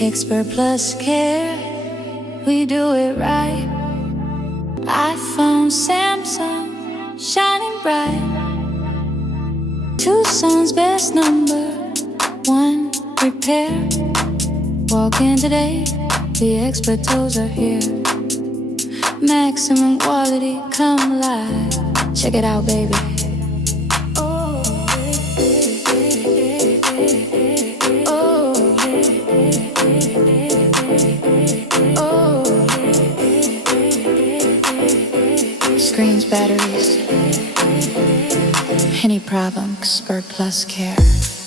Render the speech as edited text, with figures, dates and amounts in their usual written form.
Expert plus care, we do it right. iPhone, Samsung, shining bright. Tucson's best number one repair. Walk in today, the expert toes are here. Maximum quality, come alive. Check it out, baby. Screens, batteries, any problem, Expert Plus Care.